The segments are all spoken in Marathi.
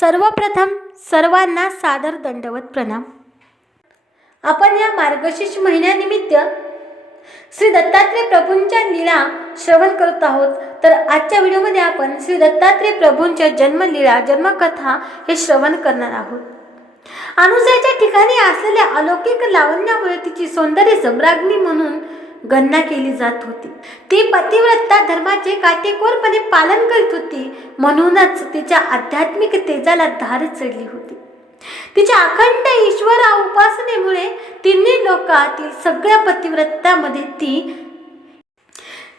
सर्वप्रथम सर्वांना सादर दंडवत प्रणाम. आपण या मार्गशीर्ष महिन्यानिमित्त श्री दत्तात्रय प्रभूंच्या लीळा श्रवण करत आहोत. तर आजच्या व्हिडिओमध्ये आपण श्री दत्तात्रय प्रभूंच्या जन्मलीळा जन्मकथा हे श्रवण करणार आहोत. अनुसयाच्या ठिकाणी असलेल्या अलौकिक लावण्यामुळे तिची सौंदर्य सम्राज्ञी म्हणून गणना केली जात होती. ती पतिव्रता धर्माचे काटेकोरपणे पालन करीत होती. म्हणूनच तिच्या आध्यात्मिक तेजाला धार चढली होती. तिच्या अखंड ईश्वर उपासनेमुळे तिन्ही लोकातील सगळ्या पतिव्रतामध्ये ती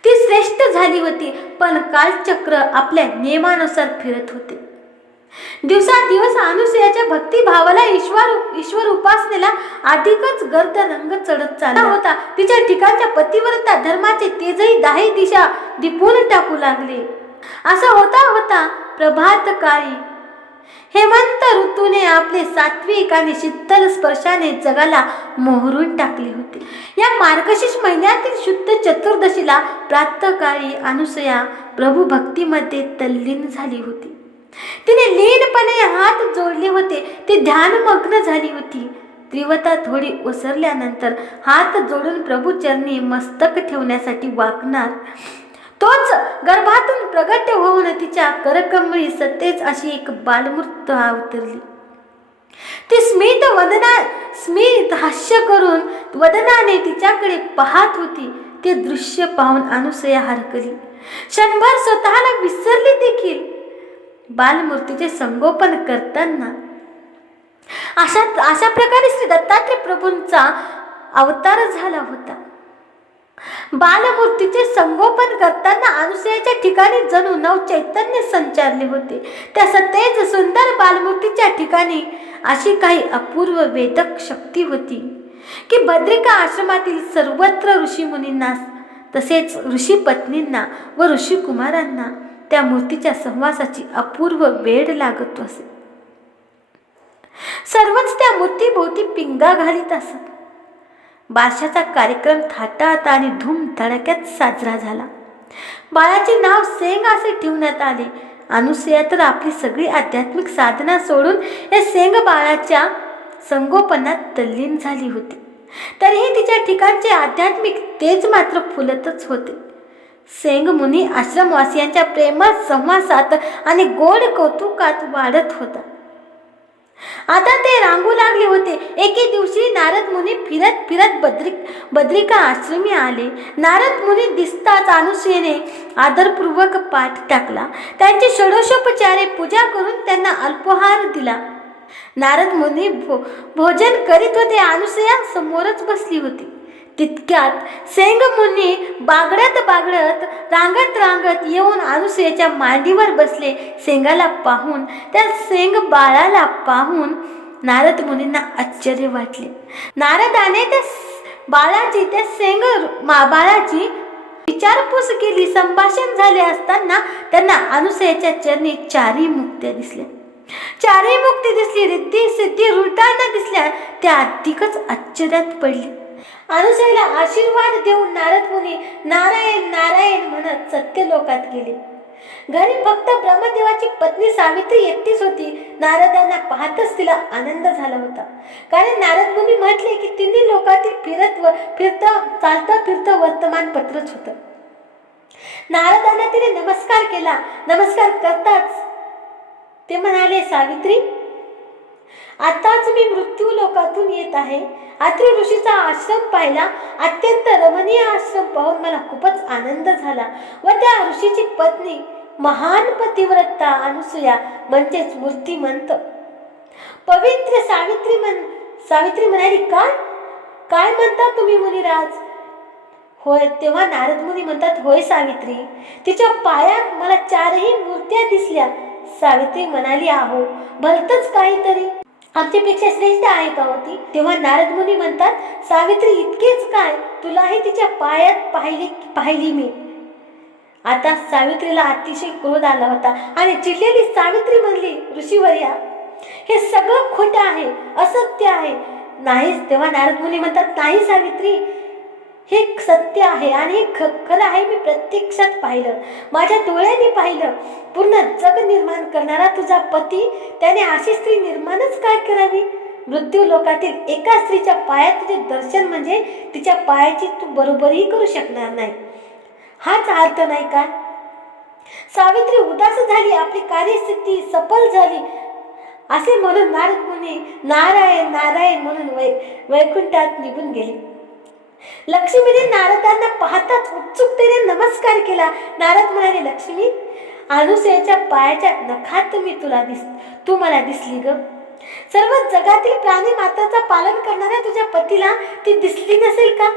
ती श्रेष्ठ झाली होती. पण कालचक्र आपल्या नियमानुसार फिरत होते. दिवसादिवस अनुसयाच्या भक्तिभावाला ईश्वर ईश्वर उपासनेला अधिकच गर्द रंग चढत चालला होता. तिच्या ठिकाणच्या पतिव्रता धर्माचे तेजही दाही दिशा दिपून टाकू लागले. असा होता होता प्रभात काळी हेमंत ऋतूने आपले सात्विक आणि शीतल स्पर्शाने जगाला मोहरून टाकले होते. या मार्गशीर्ष महिन्यातील शुद्ध चतुर्दशीला प्रातःकाळी अनुसया प्रभू भक्तीमध्ये तल्लीन झाली होती. तिने लीनपणे हात जोडले होते. ती ध्यानमग्न झाली होती. तीव्रता थोडी ओसरल्यानंतर हात जोडून प्रभू चरणी मस्तक ठेवण्यासाठी वाकणार. तोच गर्भातून प्रगट होऊन तिच्या करकमळी सत्तेच अशी एक बालमूर्त अवतरली ती स्मित वदना स्मित हास्य करून वदनाने तिच्याकडे पाहत होती. ते दृश्य पाहून अनुसया हरकली. क्षणभर स्वतःला विसरली देखील. बालमूर्तीचे संगोपन करताना. अशा अशा प्रकारे श्री दत्तात्रय प्रभूंचा अवतार झाला होता. बालमूर्तीचे संगोपन करताना अनुसयाच्या ठिकाणी जणू नव चैतन्य संचारले होते. त्या सतेज सुंदर बालमूर्तीच्या ठिकाणी अशी काही अपूर्व वेदक शक्ती होती की बद्रिका आश्रमातील सर्वत्र ऋषीमुनींना तसेच ऋषी पत्नींना व ऋषी कुमारांना त्या मूर्तीच्या सहवासाची अपूर्व वेळ लागत असे. सर्वच त्या मूर्तीभोवती पिंगा घालीत असत. बारशाचा कार्यक्रम थाटात आणि धूम धडक्यात साजरा झाला. बाळाचे नाव सेंग असे ठेवण्यात आले. अनुसया तर आपली सगळी आध्यात्मिक साधना सोडून या सेंग बाळाच्या संगोपनात तल्लीन झाली होती. तरीही तिच्या ठिकाणचे आध्यात्मिक तेज मात्र फुलतच होते. सेंगमुनी आश्रमवासियांच्या प्रेमात संवासात आणि गोड कौतुकात वाढत होता. आता ते रांगू लागले होते. एके दिवशी नारद मुनी फिरत फिरत बद्रिक बद्रिका आश्रमी आले. नारद मुनी दिसताच अनुसयेने आदरपूर्वक पाठ टाकला. त्यांचे षोडशोपचारे पूजा करून त्यांना अल्पोहार दिला. नारद मुनी भो भोजन करीत होते. अनुसया समोरच बसली होती. तितक्यात सेंगमुनी बागडत बागडत रांगत रांगत येऊन अनुसुयाच्या मांडीवर बसले. सेंगाला पाहून त्या सेंग बाळाला पाहून नारद मुनींना आश्चर्य वाटले. नारदाने त्या बाळाची त्या सेंग मा बाळाची विचारपूस केली. संभाषण झाले असताना त्यांना अनुसयाच्या चरणी चारही मुक्त्या दिसल्या. चारही मुक्ती दिसली. रिद्धी सिद्धी रुलताना दिसल्या. त्या अधिकच आश्चर्यात पडली. अनुसयाला आशीर्वाद देऊन नारद मुनी नारायण नारायण म्हणत सत्य लोकात गेले. घरी फक्त ब्रह्मदेवाची पत्नी सावित्री एकटीच होती. नारदांना पाहतच तिला आनंद झाला होता. कारण नारद मुनी म्हटले की तिन्ही लोकातील फिरत व फिरता चालतं फिरतं वर्तमानपत्रच होतं. नारदांना तिने नमस्कार केला. नमस्कार करताच ते म्हणाले सावित्री आताच मी मृत्यू लोकातून येत आहे. अत्रि ऋषीचा आश्रम पाहिला. अत्यंत रमणीय आश्रम पाहून मला खूपच आनंद झाला व त्या ऋषीची पत्नी महान पतिव्रता अनुसूया म्हणजेच मूर्तिमंत. पवित्र सावित्री म्हण सावित्री म्हणाली काय? काय म्हणता तुम्ही मुनिराज? होय तेव्हा नारद मुनी म्हणतात होय सावित्री तिच्या पायात मला चारही मूर्त्या दिसल्या. सावित्री म्हणाली आहो भलतच काहीतरी. आमच्यापेक्षा श्रेष्ठ आहे का होती? तेव्हा नारद मुनी म्हणतात सावित्री इतकेच काय? तुलाही तिच्या पायात पाहिली पाहिली मी. आता सावित्रीला अतिशय क्रोध आला होता आणि चिडलेली सावित्री म्हणली ऋषीवर्या हे सगळं खोटं आहे असत्य आहे. नाहीच तेव्हा नारद मुनी म्हणतात नाही सावित्री हे सत्य आहे आणि हे ख खरं आहे. मी प्रत्यक्षात पाहिलं. माझ्या डोळ्यांनी पाहिलं. पूर्ण जग निर्माण करणारा तुझा पती त्याने अशी स्त्री निर्माणच काय करावी? मृत्यू लोकातील एका स्त्रीच्या पायात तुझे दर्शन म्हणजे तिच्या पायाची तू बरोबरही करू शकणार नाही. हाच अर्थ नाही का? सावित्री उदास झाली. आपली कार्यस्थिती सफल झाली. असे म्हणून नारद मुनी नारायण नारायण म्हणून वै वैकुंठात निघून गेले. लक्ष्मीने नारदांना पाहताच उत्सुकतेने नमस्कार केला. नारद म्हणाले लक्ष्मी अनुसयाच्या पायाच्या नखात मी तुला दिस तू मला दिसली ग. सर्व जगातील प्राणी मात्राचा पालन करणाऱ्या तुझ्या पतीला ती दिसली नसेल का?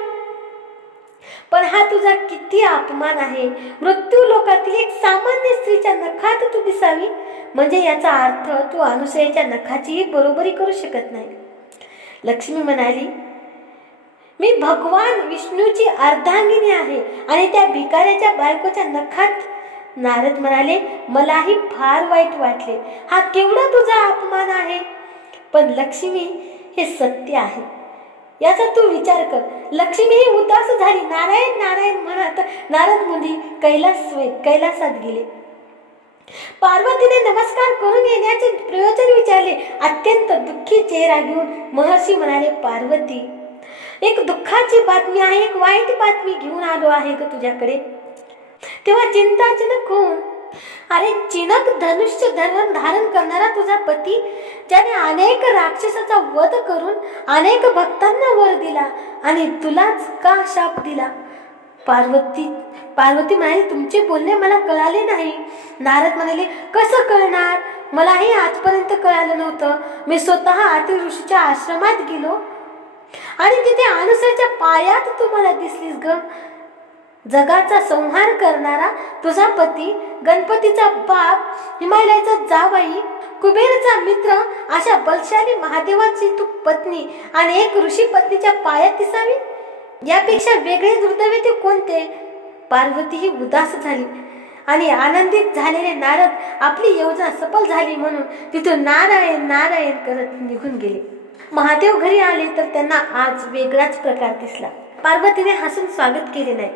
पण हा तुझा किती अपमान आहे. मृत्यू लोकातील एक सामान्य स्त्रीच्या नखात तू दिसावी. म्हणजे याचा अर्थ तू अनुसयाच्या नखाचीही बरोबरी करू शकत नाही. लक्ष्मी म्हणाली मी भगवान विष्णूची अर्धांगिनी आहे आणि त्या भिकाऱ्याच्या बायकोच्या नखात नारद म्हणाले मलाही फार वाईट वाटले. हा केवढा तुझा अपमान आहे? पण लक्ष्मी हे सत्य आहे. याचा तू विचार कर. लक्ष्मी ही उदास झाली. नारायण नारायण म्हणत नारद मुनी कैलास कैलासात गेले. पार्वतीने नमस्कार करून येण्याचे प्रयोजन विचारले. अत्यंत दुःखी चेहरा घेऊन महर्षी म्हणाले पार्वती एक दुःखाची बातमी आहे एक वाईट बातमी घेऊन आलो आहे ग तुझ्याकडे. तेव्हा चिंताजनक होऊन अरे चिनक धनुष्य धरण धारण करणारा तुझा पती ज्याने अनेक राक्षसाचा वध करून अनेक भक्तांना वर दिला आणि तुलाच का शाप दिला? पार्वती पार्वती म्हणाली तुमचे बोलणे मला कळाले नाही. नारद म्हणाले कसं कळणार? मलाही आजपर्यंत कळालं नव्हतं. मी स्वतः अति ऋषीच्या आश्रमात गेलो आणि तिथे आनुसाच्या पायात तू मला दिसलीस ग. जगाचा संहार करणारा तुझा पती गणपतीचा बाप हिमालयाचा जावाई कुबेरचा मित्र अशा बलशाली महादेवाची तू पत्नी आणि एक ऋषी पत्नीच्या पायात दिसावी? यापेक्षा वेगळे दुर्दैवी ते कोणते? पार्वती ही उदास झाली आणि आनंदित झालेले नारद आपली योजना सफल झाली म्हणून तिथून नारायण नारायण करत निघून गेले. महादेव घरी आले तर त्यांना आज वेगळाच प्रकार दिसला. पार्वतीने हसून स्वागत केले नाही.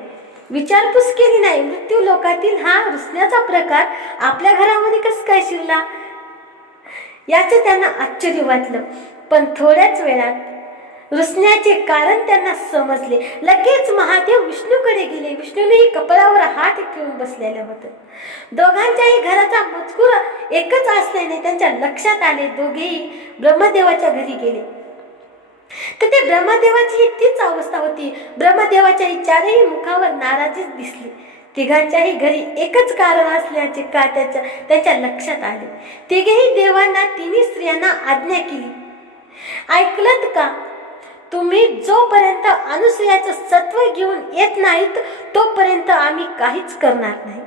विचारपूस केली नाही. मृत्यू लोकातील हा रुसण्याचा प्रकार आपल्या घरामध्ये कसं काय शिरला? याचे त्यांना आश्चर्य वाटलं. पण थोड्याच वेळात रुसण्याचे कारण त्यांना समजले. लगेच महादेव विष्णूकडे गेले. विष्णूनेही कपाळावर हात ठेवून बसलेलं होतं. दोघांच्याही घराचा मजकूर एकच असल्याने त्यांच्या लक्षात आले. दोघेही ब्रह्मदेवाच्या घरी गेले. तर ते ब्रह्मदेवाची तीच अवस्था होती. ब्रह्मदेवाच्याही चारही मुखावर नाराजीच दिसली. तिघांच्याही घरी एकच कारण असल्याचे का त्याच्या त्याच्या लक्षात आले? तिघेही देवांना तिन्ही स्त्रियांना आज्ञा केली. ऐकलत का? तुम्ही जोपर्यंत अनुसयाचं सत्व घेऊन येत नाहीत तोपर्यंत आम्ही काहीच करणार नाही.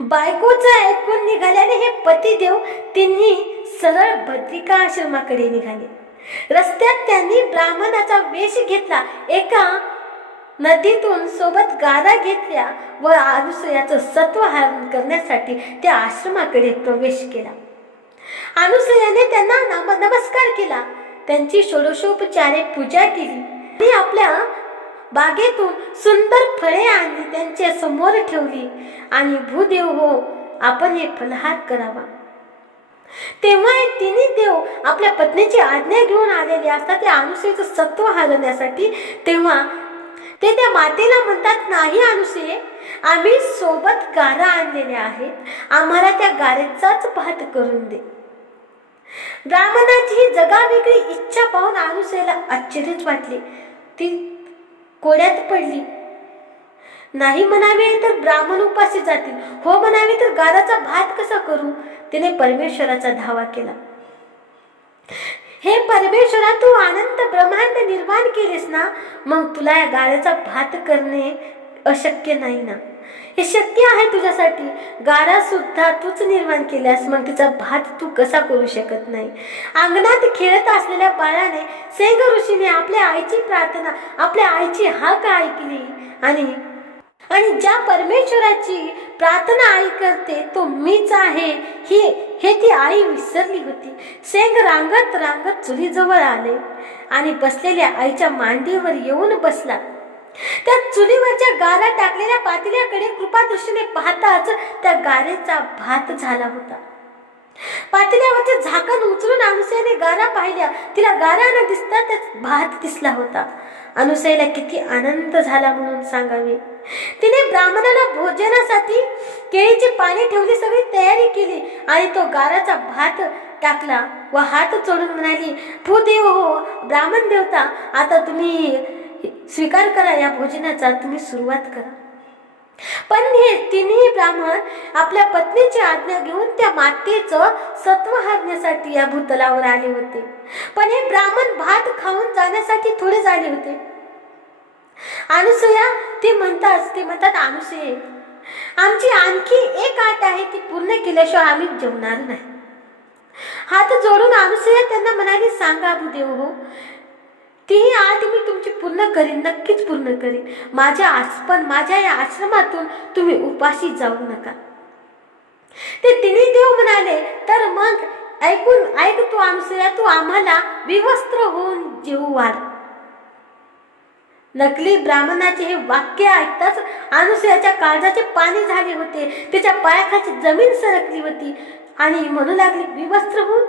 बायकोचं ऐकून निघाल्याने हे पतिदेव तिन्ही सरळ भद्रिका आश्रमाकडे निघाले. रस्त्यात त्यांनी ब्राह्मणाचा वेश घेतला. एका नदीतून सोबत गारा घेतल्या व अनुसयाचं सत्व हरण करण्यासाठी त्या आश्रमाकडे प्रवेश केला. अनुसयाने त्यांना नमस्कार केला. त्यांची षोडशोपचारे पूजा केली. ती आपल्या बागेतून सुंदर फळे आणली त्यांच्यासमोर ठेवली. आणि भूदेव हो आपण हे फलहार करावा. तेव्हा तिन्ही देव आपल्या पत्नीची आज्ञा घेऊन आलेले असतात. त्या अनुसयेचं सत्व हरवण्यासाठी तेव्हा ते त्या मातेला म्हणतात नाही अनुसये आम्ही सोबत गारा आणलेल्या आहेत. आम्हाला त्या गारेचाच भात करून दे. ब्राह्मणाची ही जगावेगळी इच्छा पाहून अनुसयाला आश्चर्यच वाटले. ती कोड्यात पडली. नाही म्हणावे तर ब्राह्मण उपाशी जातील. हो म्हणावे तर गाराचा भात कसा करू? तिने परमेश्वराचा धावा केला. हे परमेश्वरा तू आनंद ब्रह्मांड निर्माण केलेस ना? मग तुला या गाऱ्याचा भात करणे अशक्य नाही ना? हे शक्य आहे तुझ्यासाठी. गारा सुद्धा तूच निर्माण केल्यास मग तिचा भात तू कसा करू शकत नाही? अंगणात खेळत असलेल्या बाळाने सेंग ऋषीने आपल्या आईची प्रार्थना आपल्या आईची हाक ऐकली. आणि आणि ज्या परमेश्वराची प्रार्थना आई करते तो मीच आहे. ही हे ती आई विसरली होती. सेंग रांगत रांगत चुलीजवळ आले. आणि बसलेल्या आईच्या मांडीवर येऊन बसला. त्या चुलीवरच्या गारा टाकलेल्या पातेल्याकडे कृपादृष्टीने पाहताच त्या गारेचा भात झाला होता. पातेल्यावरचे झाकण उचलून अनुसयाने गारा पाहिल्या. तिला गारा न दिसता त्यात भात दिसला होता. अनुसयाला किती आनंद झाला म्हणून सांगावे. तिने ब्राह्मणाला भोजनासाठी केळीची पाने ठेवली सगळी तयारी केली आणि तो गाराचा भात टाकला व हात चोडून म्हणाली भूदेव हो ब्राह्मण देवता आता तुम्ही स्वीकार करा या भोजनाचा तुम्ही सुरुवात करा. पण हे तिन्ही ब्राह्मण आपल्या पत्नीची आज्ञा घेऊन त्या मातेचं सत्व हरण्यासाठी या भूतलावर आले होते. पण हे ब्राह्मण भात खाऊन जाण्यासाठी थोडे झाले होते. अनुसया ते म्हणतात ते म्हणतात अनुसये आमची आणखी एक आट आहे ती पूर्ण केल्याशिवाय आम्ही जेवणार नाही. हात जोडून अनुसया त्यांना म्हणाली सांगा भूदेव हो तीही आधी मी तुमची पूर्ण करीन नक्कीच पूर्ण करीन. माझ्या आसपण माझ्या या आश्रमातून तुम्ही उपाशी जाऊ नका. ते तिन्ही देव म्हणाले तर मग ऐकून ऐक तू अनुसया तू आम्हाला विवस्त्र होऊन जेऊ वाढ नकली ब्राह्मणाचे हे वाक्य ऐकताच अनुसयाच्या काळजाचे पाणी झाले होते. तिच्या पायाखालची जमीन सरकली होती आणि म्हणू लागली विवस्त्र होऊन?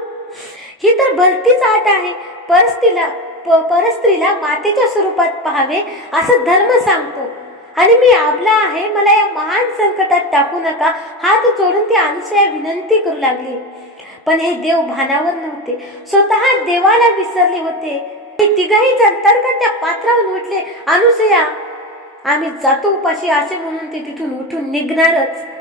ही तर भलतीच आट आहे. परस्त्रीला प- परस्त्रीला मातेच्या स्वरूपात पाहावे असं धर्म सांगतो. आणि मी आबला आहे मला या महान संकटात टाकू नका हात जोडून ती अनुसया विनंती करू लागली. पण हे देव भानावर नव्हते. स्वतः देवाला विसरले होते. हे तिघही जण का त्या पात्रावर उठले. अनुसया आम्ही जातो उपाशी असे म्हणून ते तिथून उठून निघणारच.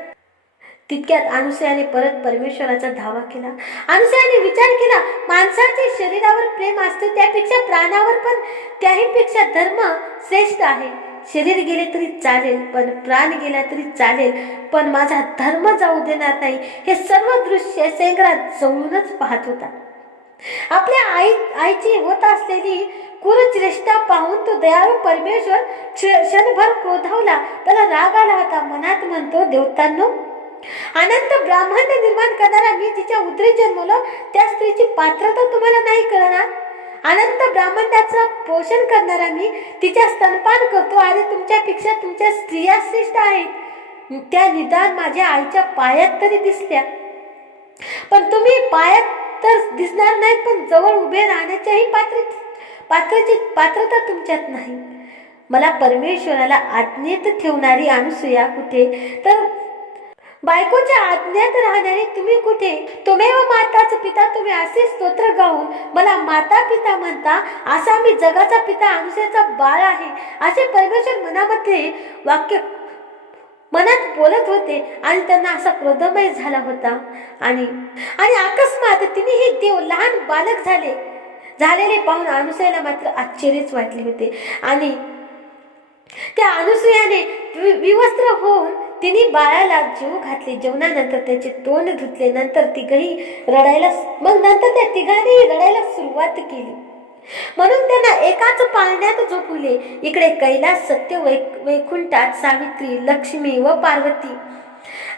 तितक्यात अनुसयाने परत परमेश्वराचा धावा केला. अनुसयाने विचार केला माणसाचे शरीरावर प्रेम असते त्यापेक्षा प्राणावर पण त्याहीपेक्षा धर्म श्रेष्ठ आहे. शरीर गेले तरी चालेल पण प्राण गेला तरी चालेल पण माझा धर्म जाऊ देणार नाही. हे सर्व दृश्य सेंगरा जवळूनच पाहत होता. आपल्या आई आईची होत असलेली कुरुचेष्टा पाहून तो दयाळू परमेश्वर क्षणभर क्रोधावला. त्याला राग आला होता. मनात म्हणतो देवतांनो अनंत ब्राह्मण निर्माण करणारा मी जिच्या उदरी जन्मलो त्या स्त्रीची पात्रता तुम्हाला नाही कळणार? अनंत ब्राह्मणाचं पोषण करणारा मी तिच्या स्तनपान करतो आणि तुमच्यापेक्षा तुमच्या स्त्रिया श्रेष्ठ आहेत. त्या निदान माझ्या आईच्या पायात तरी दिसल्या. पण तुम्ही पायात तर दिसणार नाही पण जवळ उभे राहण्याच्याही पात्र पात्राची पात्रता तुमच्यात नाही. मला परमेश्वराला आज्ञेत ठेवणारी अनुसूया कुठे? तर बायकोच्या आज्ञात राहणारे तुम्ही कुठे? तुम्ही व माताच पिता तुम्ही असे स्तोत्र गाऊन मला माता पिता म्हणता असा मी जगाचा पिता अनुसयाचा बाळ आहे असे परमेश्वर मनामध्ये वाक्य मनात बोलत होते आणि त्यांना असा क्रोधमय झाला होता. आणि आणि अकस्मात तिने हे देव लहान बालक झाले. झालेले पाहून अनुसयाला मात्र आश्चर्यच वाटले होते. आणि त्या अनुसयाने वि- विवस्त्र होऊन तिने बाळाला जीव घातले जेवणानंतर त्याचे तोंड धुतले नंतर तिघही रडायला मग नंतर त्या तिघांनीही रडायला सुरुवात केली. म्हणून त्यांना एकाच पाळण्यात झोपवले. इकडे कैलास सत्य वै वैकुंठात सावित्री लक्ष्मी व पार्वती.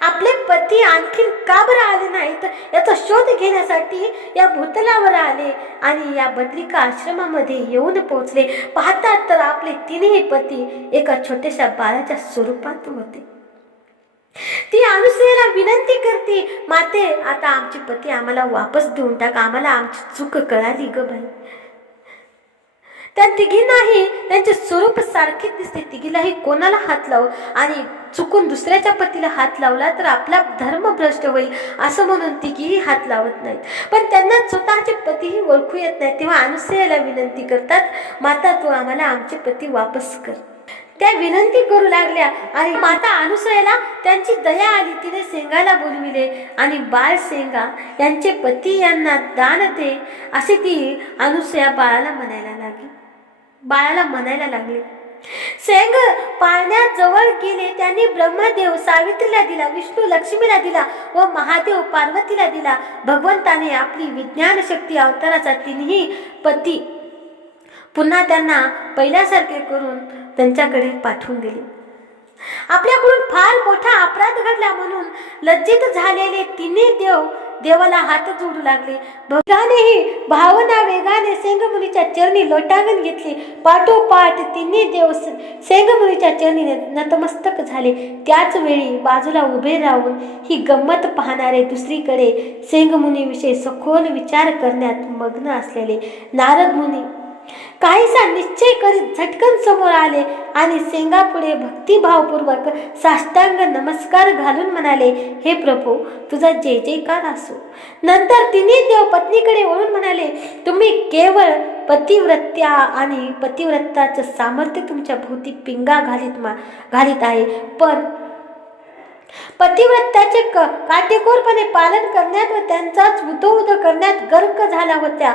आपले पती आणखीन का बरं आले नाहीत? याचा शोध घेण्यासाठी या भूतलावर आले आणि या बद्रिका आश्रमामध्ये येऊन पोहोचले. पाहतात तर आपले तिन्ही पती एका छोट्याशा बाळाच्या स्वरूपात होते. ती अनुसयाला विनंती करते माते आता आमचे पती आम्हाला वापस देऊन टाक आम्हाला आमची चूक कळाली ग बाई. त्या तिघींनाही त्यांचे स्वरूप सारखेच दिसते. तिघीलाही कोणाला हात लावू आणि चुकून दुसऱ्याच्या पतीला हात लावला तर आपला धर्म भ्रष्ट होईल असं म्हणून तिघीही हात लावत नाहीत. पण त्यांना स्वतःचे पतीही ओळखू येत नाही तेव्हा अनुसयाला विनंती करतात माता तू आम्हाला आमचे पती वापस कर. त्या विनंती करू लागल्या आणि माता अनुसयाला त्यांची दया आली. तिने सेंगाला बोलविले आणि बाळ सेंगा यांचे पती यांना दान दे असे ती अनुसया बाळाला म्हणायला लागली. बाळाला म्हणायला लागले सेंग पाळण्यात जवळ गेले. त्यांनी ब्रह्मदेव सावित्रीला दिला विष्णू लक्ष्मीला दिला व महादेव पार्वतीला दिला. भगवंताने आपली विज्ञान शक्ती अवताराचा तिन्ही पती पुन्हा त्यांना पहिल्यासारखे करून त्यांच्याकडे पाठवून दिले. आपल्याकडून फार मोठा अपराध घडला म्हणून लज्जित झालेले तिन्ही देव देवाला हात जोडू लागले. भक्तानेही भावना वेगाने सेंगमुनीच्या चरणी लोटांगण घेतली. पाठोपाठ तिन्ही देव सेंगमुनीच्या चरणी नतमस्तक झाले. त्याच वेळी बाजूला उभे राहून ही गंमत पाहणारे दुसरीकडे सेंगमुनीविषयी सखोल विचार करण्यात मग्न असलेले नारद मुनी काहीसा निश्चय करीत झटकन समोर आले आणि सेंगापुढे भक्तिभावपूर्वक साष्टांग नमस्कार घालून म्हणाले हे प्रभू तुझा जय जयकार असो. नंतर तिन्ही देव पत्नीकडे वळून म्हणाले तुम्ही केवळ पतिव्रत्या आणि पतिव्रताचं सामर्थ्य तुमच्या भोवती पिंगा घालीत मा घालीत आहे. पण पतिव्रत्याचे क काटेकोरपणे पालन करण्यात व त्यांचाच उदोउद करण्यात गर्क झाला होत्या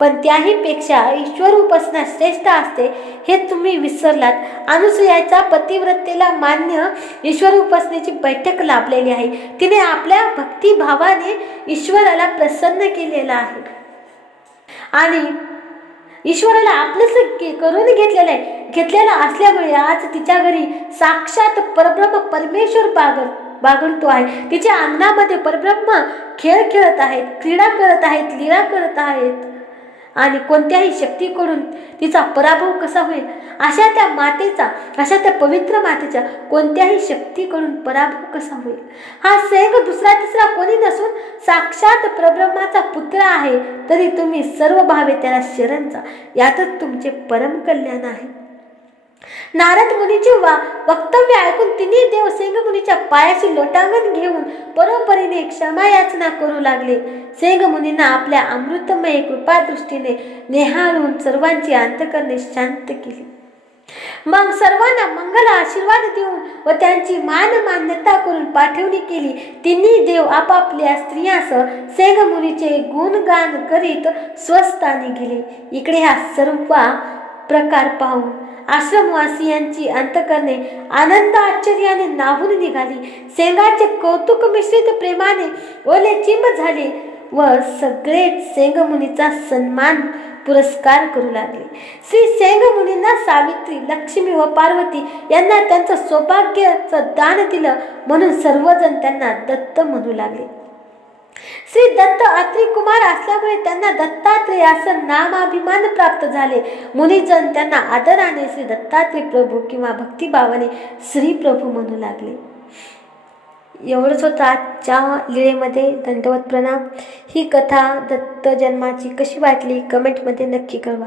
पण त्याहीपेक्षा ईश्वर उपासना श्रेष्ठ असते हे तुम्ही विसरलात. अनुसयाच्या पतिव्रतेला मान्य ईश्वर उपासनेची बैठक लाभलेली आहे. तिने आपल्या भक्तिभावाने ईश्वराला प्रसन्न केलेला आहे. आणि ईश्वराला आपलंच के- करून घेतलेलं आहे. घेतलेलं असल्यामुळे आज तिच्या घरी साक्षात परब्रह्म परमेश्वर बागड बागडतो आहे. तिच्या अंगणामध्ये परब्रह्म खेळ खेळत आहेत क्रीडा करत आहेत लीळा करत आहेत. आणि कोणत्याही शक्तीकडून तिचा पराभव कसा होईल? अशा त्या मातेचा अशा त्या पवित्र मातेच्या कोणत्याही शक्तीकडून पराभव कसा होईल? हा सैंग दुसरा तिसरा कोणी नसून साक्षात परब्रह्माचा पुत्र आहे तरी तुम्ही सर्व भावे त्याला शरण जा. यातच तुमचे परम कल्याण आहे. नारद मुनीचे वा वक्तव्य ऐकून तिन्ही देव सेंगमुनीच्या पायाशी लोटांगण घेऊन परोपरीने क्षमा याचना करू लागले. सेंगमुनींना आपल्या अमृतमय कृपादृष्टीने नेहाळून सर्वांची अंतकरणे शांत केली. मग सर्वांना मंगल आशीर्वाद देऊन व त्यांची मान मान्यता करून पाठवणी केली. तिन्ही देव आपापल्या स्त्रियांसह सेंगमुनीचे गुणगान करीत स्वस्थानी गेले. इकडे हा सर्व प्रकार पाहून आश्रमवासियांची अंतकरणे आनंद आश्चर्याने नाहून निघाली. सेंगाचे कौतुक मिश्रित प्रेमाने ओले चिंब झाले व सगळेच सेंगमुनीचा सन्मान पुरस्कार करू लागले. श्री सेंगमुनींना सावित्री लक्ष्मी व पार्वती यांना त्यांचं सौभाग्याचं दान दिलं म्हणून सर्वजण त्यांना दत्त म्हणू लागले. श्री दत्त अत्री कुमार असल्यामुळे त्यांना दत्तात्रेय असं नामाभिमान प्राप्त झाले. मुनिजन त्यांना आदराने श्री दत्तात्रेय प्रभू किंवा भक्तिभावाने श्री प्रभू म्हणू लागले. एवढंच होतं आजच्या लिळेमध्ये. दंडवत प्रणाम. ही कथा दत्त जन्माची कशी वाटली? कमेंटमध्ये नक्की कळवा.